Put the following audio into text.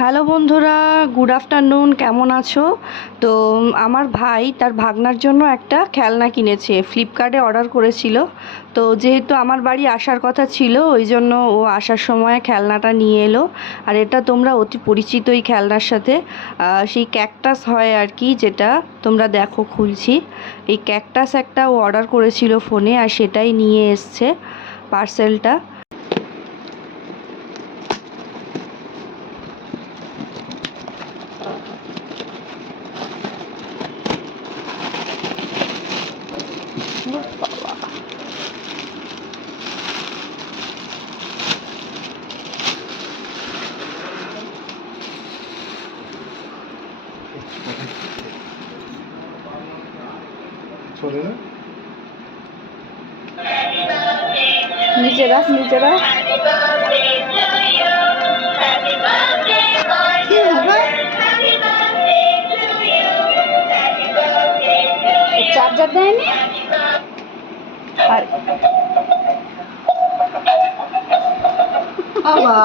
Hello বন্ধুরা, good afternoon. কেমন আছো? তো আমার ভাই তার ভাগনার জন্য একটা খেলনা কিনেছে, ফ্লিপকার্টে অর্ডার করেছিল। তো যেহেতু আমার বাড়ি আসার কথা ছিল, ওই জন্য ও আসার সময় খেলনাটা নিয়ে এলো। আর এটা তোমরা অতি পরিচিত এই খেলনার সাথে, সেই ক্যাকটাস হয় আর কি, যেটা তোমরা দেখো খুলছি। এই ক্যাকটাস একটা ও অর্ডার করেছিল ফোনে, আর সেটাই নিয়ে এসছে পার্সেলটা। নিচে রাখ, নিচে রাখ। চার্জার দেয়নি আর বাবা